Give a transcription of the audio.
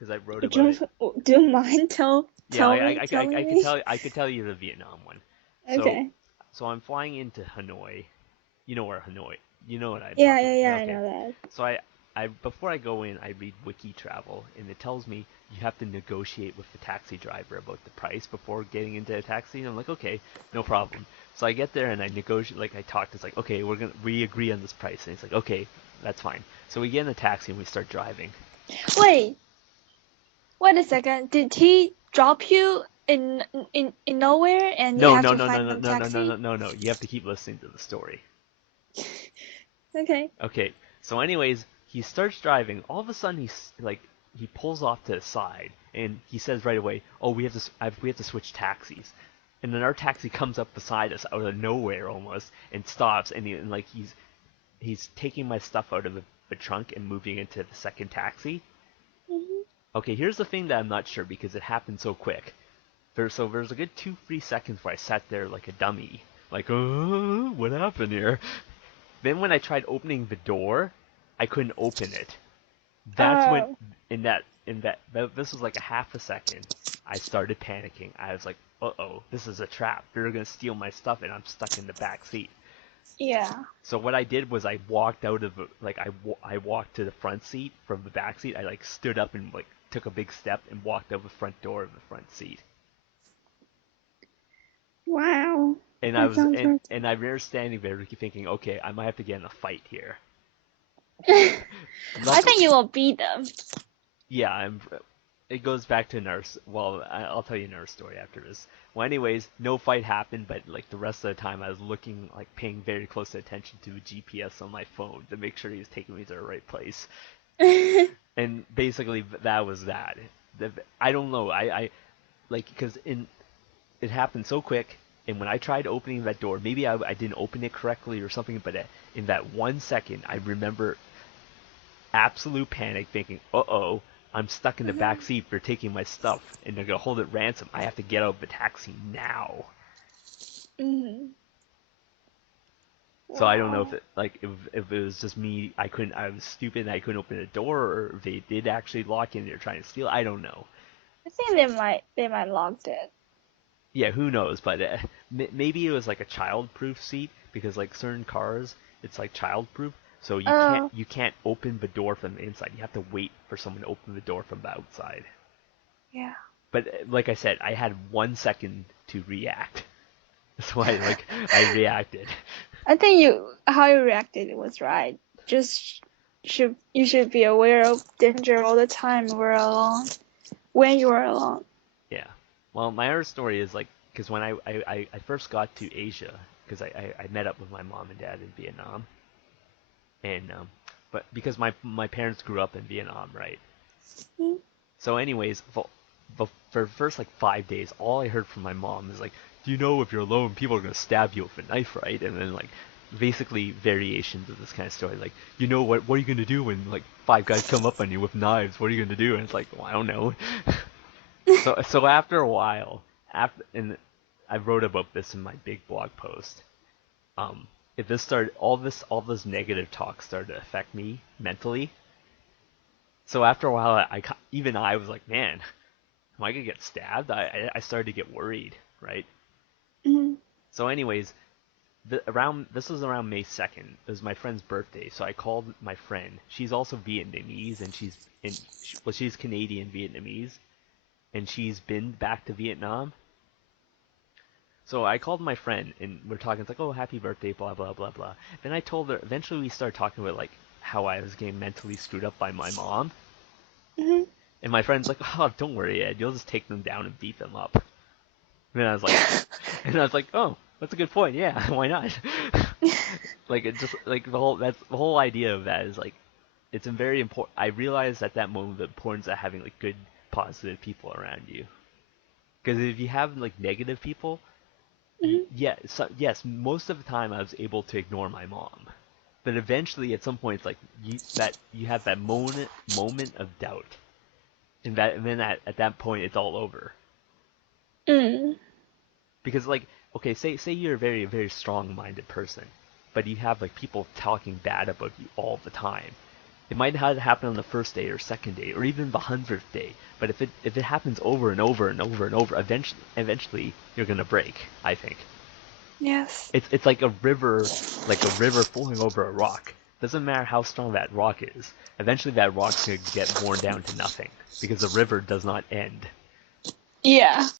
because I wrote Do about it. do you mind Yeah, telling I me? could tell you the Vietnam one. So Okay. so I'm flying into Hanoi. You know where Hanoi. You know what I'm Yeah, talking yeah, about. yeah, Yeah, I okay. know that. So I before I go in, I read Wiki Travel, and it tells me you have to negotiate with the taxi driver about the price before getting into a taxi. And I'm like, okay, no problem. So I get there and I negotiate, like I talk. It's like, okay, we agree on this price, and it's like, okay, that's fine. So we get in the taxi and we start driving. Wait, wait a second. Did he drop you in nowhere and you No, have no, to no, no, find no, a no, no, no, taxi? no, no, no. You have to keep listening to the story. Okay. Okay, so anyways, he starts driving. All of a sudden, he pulls off to the side, and he says right away, "Oh, we have to switch taxis." And then our taxi comes up beside us out of nowhere almost, and stops, and like he's taking my stuff out of the trunk and moving into the second taxi. Hmm. Okay, here's the thing that I'm not sure because it happened so quick. There's a good 2 3 seconds where I sat there like a dummy, like, what happened here? Then when I tried opening the door, I couldn't open it. That's when Oh. this was like a half a second. I started panicking. I was like, "Uh-oh, this is a trap. They're gonna steal my stuff, and I'm stuck in the back seat." Yeah. So what I did was I walked out of I walked to the front seat from the back seat. I like stood up and like took a big step and walked out the front door of the front seat. Wow. And I That was sounds hard. and I remember standing there thinking, okay, I might have to get in a fight here. I Luckily, think you will beat them. yeah, it goes back to nurse. Well, I'll tell you another story after this. Well, anyways, no fight happened, but like the rest of the time, I was looking, like paying very close attention to the GPS on my phone to make sure he was taking me to the right place. And basically, that was that. I don't know. I like because in it happened so quick, and when I tried opening that door, maybe I didn't open it correctly or something, but in that 1 second, I remember absolute panic, thinking, "Uh-oh, I'm stuck in the back Mhm. seat. They're taking my stuff, and they're gonna hold it ransom. I have to get out of the taxi now." Mhm. So I don't know if Wow. it like if it was just me. I was stupid. And I couldn't open the door, or if they did actually lock in. They're trying to steal. I don't know. I think they might locked it. Yeah, who knows? But maybe it was like a child-proof seat because like certain cars, it's like child-proof. So Oh. you can't open the door from the inside. You have to wait for someone to open the door from the outside. Yeah. But like I said, I had 1 second to react. So I reacted. I think you how you reacted was right. Just should you should be aware of danger all the time we're alone. When you are alone. Yeah. Well, my other story is like because when I first got to Asia, because I met up with my mom and dad in Vietnam, and but because my parents grew up in Vietnam, right? Mm. So anyways, for the first like 5 days, all I heard from my mom is like, "Do you know if you're alone, people are gonna stab you with a knife, right?" And then like basically variations of this kind of story, like, "You know what are you gonna do when like five guys come up on you with knives? What are you gonna do?" And it's like, well, I don't know. So after a while, after and I wrote about this in my big blog post. If this started, all this negative talk started to affect me mentally. So after a while, even I was like, man, am I gonna get stabbed? I started to get worried, right? Mhm. So anyways, this was around May 2nd. It was my friend's birthday, so I called my friend. She's also Vietnamese, and she's Canadian Vietnamese, and she's been back to Vietnam. So I called my friend and we're talking. It's like, oh, happy birthday, blah blah blah blah. Then I told her. Eventually, we started talking about like how I was getting mentally screwed up by my mom. Mhm. And my friend's like, oh, don't worry, Ed. You'll just take them down and beat them up. And I was like, oh, that's a good point. Yeah, why not? Like it just like the whole idea of that is like it's a very important. I realized at that moment the importance of having like good, positive people around you. Because if you have like negative people, Mhm. yeah, so, yes, most of the time I was able to ignore my mom, but eventually at some point it's like you have that moment of doubt, and then at that point it's all over. Mm. Because like okay, say you're a very strong minded person, but you have like people talking bad about you all the time. It might not happen on the first day or second day or even the 100th day, but if it happens over and over and over and over, eventually you're gonna break. I think Yes. it's like a river flowing over a rock. Doesn't matter how strong that rock is. Eventually that rock's gonna get worn down to nothing because the river does not end. Yeah.